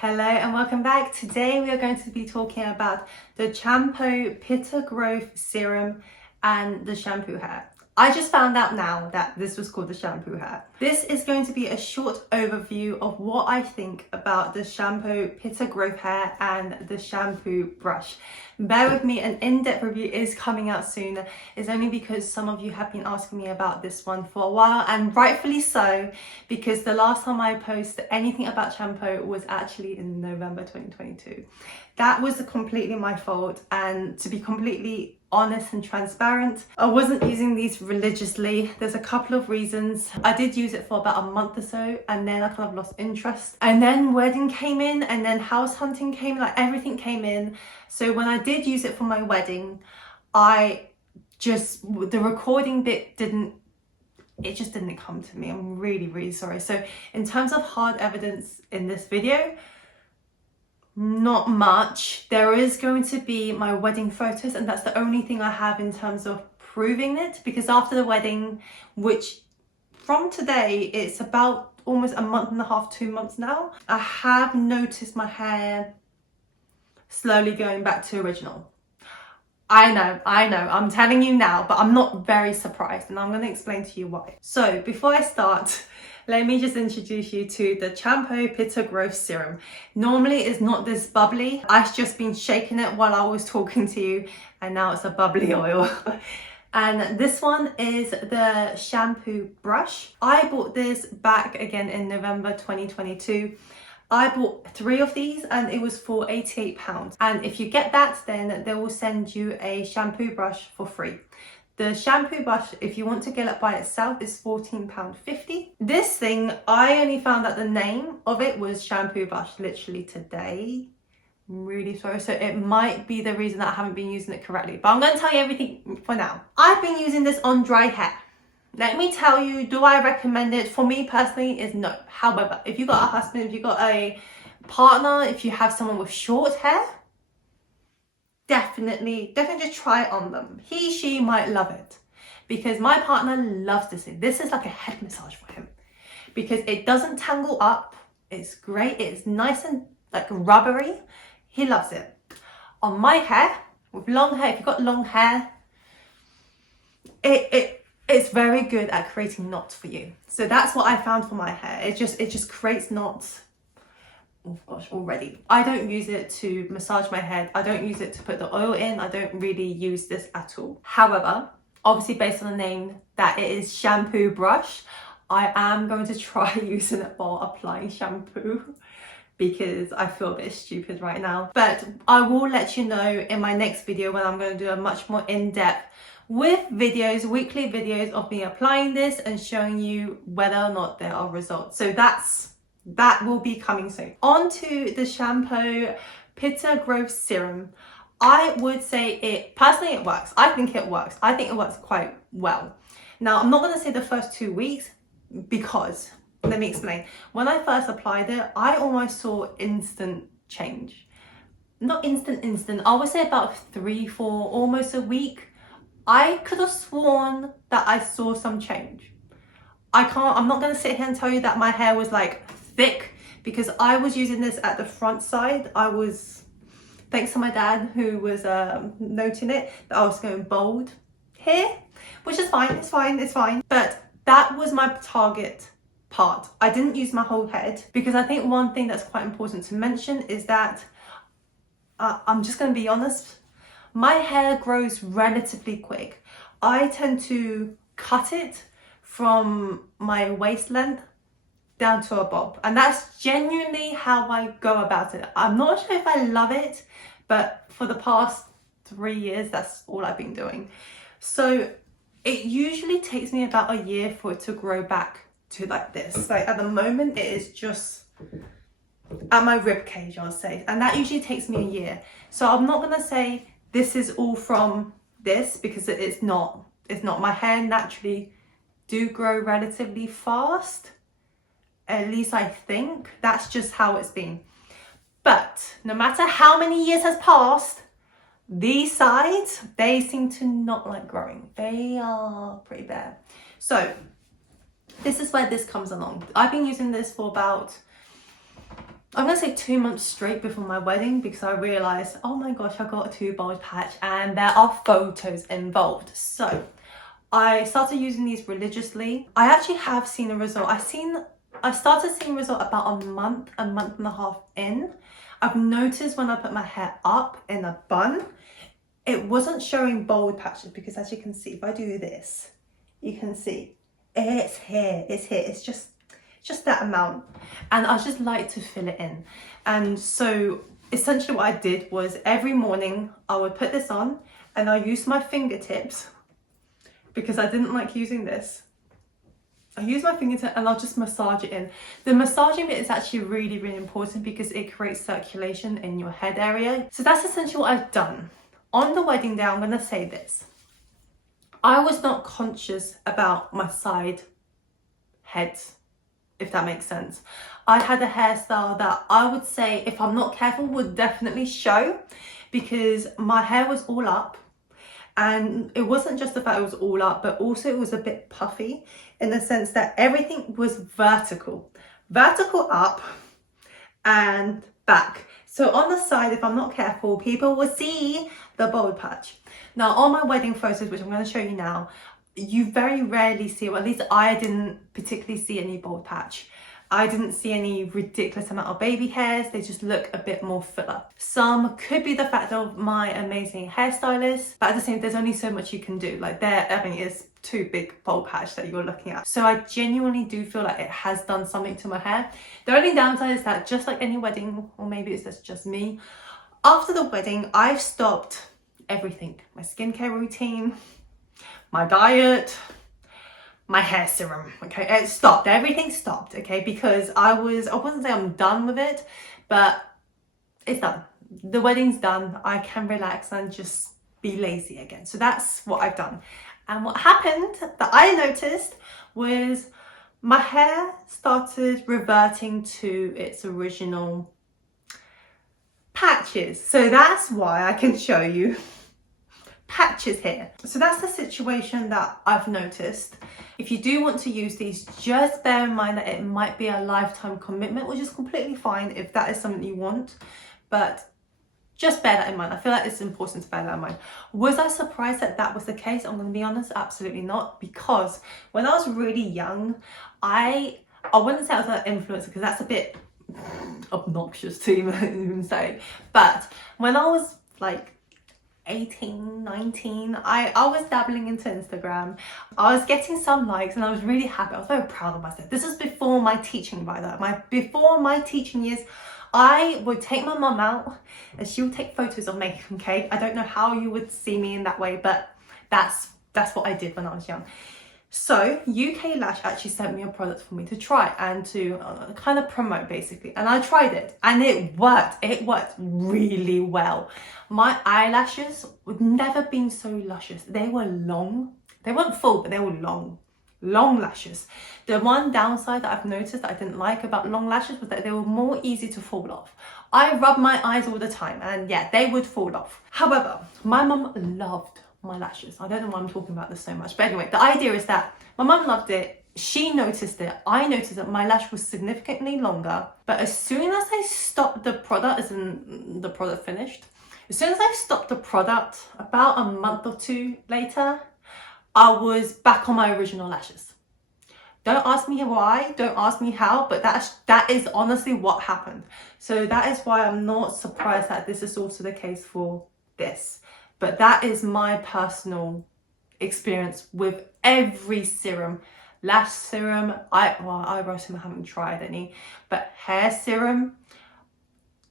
Hello and welcome back. Today we are going to be talking about the Champo Pitta Growth Serum and the shampoo hair. I just found out now that this was called the shampoo hair. This is going to be a short overview of what I think about the Champo Pitta Growth hair and the shampoo brush. Bear with me, an in-depth review is coming out soon. It's only because some of you have been asking me about this one for a while, and rightfully so, because the last time I posted anything about Champo was actually in November 2022. That was completely my fault, and to be completely honest and transparent, I wasn't using these religiously. There's a couple of reasons. I did use it for about a month or so, and then I kind of lost interest, and then wedding came in, and then house hunting came, like everything came in. So when I did use it for my wedding, the recording bit didn't come to me. I'm really sorry. So in terms of hard evidence in this video, not much. There is going to be my wedding photos, and that's the only thing I have in terms of proving it, because after the wedding, which from today, it's about almost a month and a half, 2 months now, I have noticed my hair slowly going back to original. I know, I'm telling you now, but I'm not very surprised, and I'm going to explain to you why. So before I start, let me just introduce you to the Champo Pitta Growth Serum. Normally it's not this bubbly. I've just been shaking it while I was talking to you, and now it's a bubbly oil. And this one is the shampoo brush. I bought this back again in November 2022. I bought 3 of these and it was for £88. And if you get that, then they will send you a shampoo brush for free. The shampoo brush, if you want to get it by itself, is £14.50. This thing, I only found out the name of it was shampoo brush literally today. I'm really sorry. So it might be the reason that I haven't been using it correctly. But I'm going to tell you everything for now. I've been using this on dry hair. Let me tell you, do I recommend it? For me personally, is no. However, if you got a husband, if you got a partner, if you have someone with short hair, definitely just try it on them. She might love it, because my partner loves this thing. This is like a head massage for him, because it doesn't tangle up. It's great. It's nice and like rubbery. He loves it. On my hair, with long hair, if you've got long hair, it's very good at creating knots for you. So that's what I found for my hair. It just creates knots. Oh gosh, already. I don't use it to massage my head. I don't use it to put the oil in. I don't really use this at all. However, obviously based on the name that it is shampoo brush, I am going to try using it while applying shampoo, because I feel a bit stupid right now. But I will let you know in my next video when I'm going to do a much more in-depth with videos, weekly videos of me applying this and showing you whether or not there are results. So that will be coming soon. On to the Champo Pitta Growth Serum. I would say personally it works. I think it works. I think it works quite well. Now, I'm not going to say the first 2 weeks, because let me explain. When I first applied it, I almost saw instant change. Not instant. I would say about 3-4, almost a week. I could have sworn that I saw some change. I'm not going to sit here and tell you that my hair was like thick, because I was using this at the front side. Thanks to my dad who was noting it, that I was going bald here, which is fine. It's fine. But that was my target part. I didn't use my whole head, because I think one thing that's quite important to mention is that I'm just going to be honest. My hair grows relatively quick. I tend to cut it from my waist length down to a bob, and that's genuinely how I go about it. I'm not sure if I love it, but for the past 3 years, that's all I've been doing. So it usually takes me about a year for it to grow back to like this. Like at the moment, it is just at my rib cage, I'll say, and that usually takes me a year. So I'm not gonna say this is all from this, because it's not. My hair naturally do grow relatively fast. At least I think. That's just how it's been. But no matter how many years has passed, these sides, they seem to not like growing. They are pretty bare. So this is where this comes along. I've been using this for about I'm gonna say 2 months straight before my wedding, because I realized, oh my gosh, I got a too bold patch and there are photos involved. So I started using these religiously. I actually have seen a result. I started seeing a result about a month and a half in. I've noticed when I put my hair up in a bun, it wasn't showing bold patches, because as you can see, if I do this, you can see it's here, it's just that amount. And I just like to fill it in. And so essentially what I did was every morning I would put this on and I used my fingertips, because I didn't like using this. I use my fingertip and I'll just massage it in. The massaging bit is actually really, really important because it creates circulation in your head area. So that's essentially what I've done. On the wedding day, I'm gonna say this. I was not conscious about my side heads, if that makes sense. I had a hairstyle that I would say, if I'm not careful, would definitely show, because my hair was all up. And it wasn't just the fact it was all up, but also it was a bit puffy, in the sense that everything was vertical up and back. So on the side, if I'm not careful, people will see the bold patch. Now on my wedding photos, which I'm going to show you now, you very rarely see, or at least I didn't particularly see any bold patch. I didn't see any ridiculous amount of baby hairs. They just look a bit more fuller. Some could be the fact of my amazing hairstylist, but at the same time, there's only so much you can do. Like it's too big bold patch that you're looking at. So I genuinely do feel like it has done something to my hair. The only downside is that, just like any wedding, or maybe it's just me, after the wedding, I've stopped everything. My skincare routine, my diet, my hair serum, okay? It stopped, everything stopped, okay? Because I wouldn't say I'm done with it, but it's done. The wedding's done. I can relax and just be lazy again. So that's what I've done. And what happened that I noticed was my hair started reverting to its original patches. So that's why I can show you patches here. So that's the situation that I've noticed. If you do want to use these, just bear in mind that it might be a lifetime commitment, which is completely fine if that is something you want, but just bear that in mind. I feel like it's important to bear that in mind. Was I surprised that that was the case? I'm going to be honest, absolutely not, because when I was really young, I wouldn't say I was an influencer, because that's a bit obnoxious to even say, but when I was like 18, 19, I was dabbling into Instagram. I was getting some likes and I was really happy. I was very proud of myself. This is before my teaching, by the way. Before my teaching years, I would take my mum out and she would take photos of me, okay? I don't know how you would see me in that way, but that's what I did when I was young. So UK Lash actually sent me a product for me to try and to kind of promote, basically, and I tried it and it worked really well. My eyelashes would never been so luscious. They were long, they weren't full, but they were long lashes. The one downside that I've noticed that I didn't like about long lashes was that they were more easy to fall off. I rub my eyes all the time and yeah, they would fall off. However, my mum loved my lashes. I don't know why I'm talking about this so much, but anyway, the idea is that my mum loved it, she noticed it, I noticed that my lash was significantly longer, but as soon as I stopped the product, as in the product finished, as soon as I stopped the product, about a month or two later, I was back on my original lashes. Don't ask me why, don't ask me how, but that is honestly what happened. So that is why I'm not surprised that this is also the case for this. But that is my personal experience with every serum. Lash serum, eyebrow serum, I haven't tried any, but hair serum,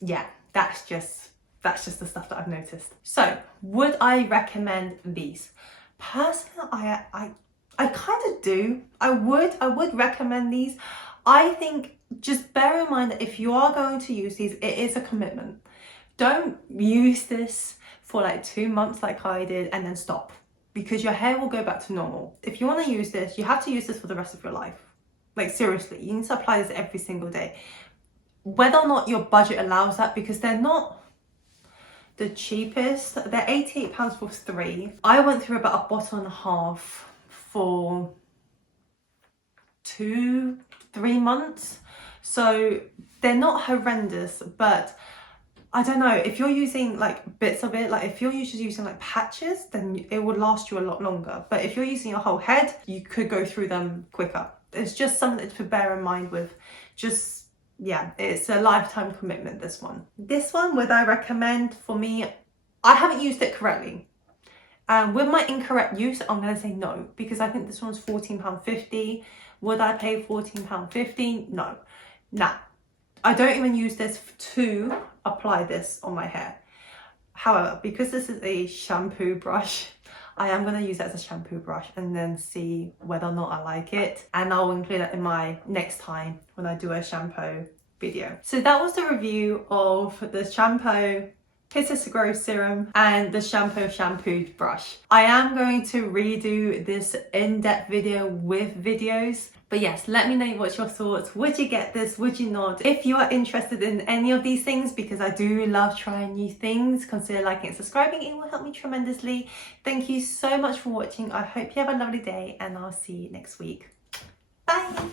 yeah, that's just the stuff that I've noticed. So would I recommend these? Personally, I kind of do. I would recommend these. I think just bear in mind that if you are going to use these, it is a commitment. Don't use this for like 2 months like I did and then stop, because your hair will go back to normal. If you want to use this, you have to use this for the rest of your life. Like seriously, you need to apply this every single day. Whether or not your budget allows that, because they're not the cheapest. They're £88 for 3. I went through about a bottle and a half for 2-3 months. So they're not horrendous, but I don't know, if you're using like bits of it, like if you're just using like patches, then it would last you a lot longer. But if you're using your whole head, you could go through them quicker. It's just something to bear in mind with just, yeah, it's a lifetime commitment, this one. This one, would I recommend? For me, I haven't used it correctly. With my incorrect use, I'm going to say no, because I think this one's £14.50. Would I pay £14.50? No. Nah, I don't even use this to apply this on my hair. However, because this is a shampoo brush, I am going to use it as a shampoo brush and then see whether or not I like it. And I'll include that in my next time when I do a shampoo video. So that was the review of the Champo Pitta Growth Serum and the shampoo brush. I am going to redo this in-depth video with videos. But yes, let me know what's your thoughts. Would you get this? Would you not? If you are interested in any of these things, because I do love trying new things, consider liking and subscribing. It will help me tremendously. Thank you so much for watching. I hope you have a lovely day and I'll see you next week. Bye.